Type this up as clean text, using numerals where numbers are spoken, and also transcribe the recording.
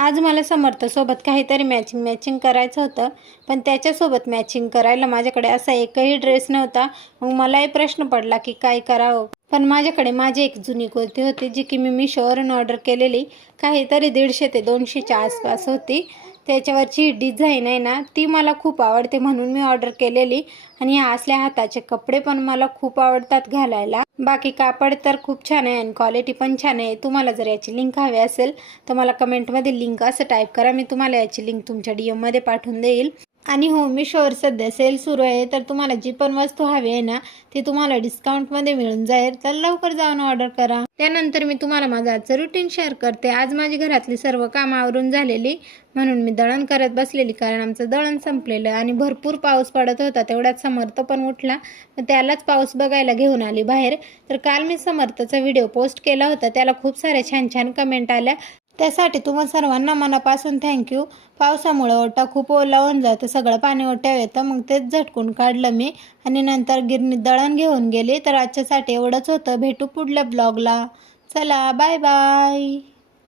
आज मला समर्थसोबत काहीतरी मॅचिंग करायचं होतं, पण त्याच्यासोबत मॅचिंग करायला माझ्याकडे असा एकही ड्रेस नव्हता। मग मलाही प्रश्न पडला की काय करावं। पण माझ्याकडे माझी एक जुनी कुर्ती होती जी की मी मिशोवरून ऑर्डर केलेली, काहीतरी 150 ते 200च्या आसपास होती। त्याच्यावरची डिझाईन आहे ना ती मला खूप आवडते म्हणून मी ऑर्डर केलेली। आणि ह्या असल्या हाताचे कपडे पण मला खूप आवडतात घालायला। बाकी कापड तर खूप छान आहे आणि क्वालिटी पण छान आहे। तुम्हाला जर याची लिंक हवी असेल तर मला कमेंटमध्ये लिंक असं टाईप करा, मी तुम्हाला याची लिंक तुमच्या DM मध्ये पाठवून देईल। आणि हो, मिशोवर सध्या सेल सुरू आहे, तर तुम्हाला जी पण वस्तू हवी आहे ना ती तुम्हाला डिस्काउंटमध्ये मिळून जाईल, तर लवकर जाऊन ऑर्डर करा। त्यानंतर मी तुम्हाला माझं आजचं रुटीन शेअर करते। आज माझी घरातली सर्व कामं आवरून झालेली, म्हणून मी दळण करत बसलेली, कारण आमचं दळण संपलेलं आणि भरपूर पाऊस पडत होता। तेवढ्यात समर्थ पण उठला, तर त्यालाच पाऊस बघायला घेऊन आली बाहेर। तर काल मी समर्थचा व्हिडिओ पोस्ट केला होता, त्याला खूप सारे छान छान कमेंट आल्या, त्यासाठी तुम्हा सर्वांना मनापासून थँक्यू। पावसामुळे ओटा खूप ओला होऊन जातं, सगळं पाणी ओट्यावर येतं, मग तेच झटकून काढलं मी आणि नंतर गिरणीत दळण घेऊन गेली। तर आजच्यासाठी एवढंच होतं, भेटू पुढल्या ब्लॉगला। चला बाय बाय।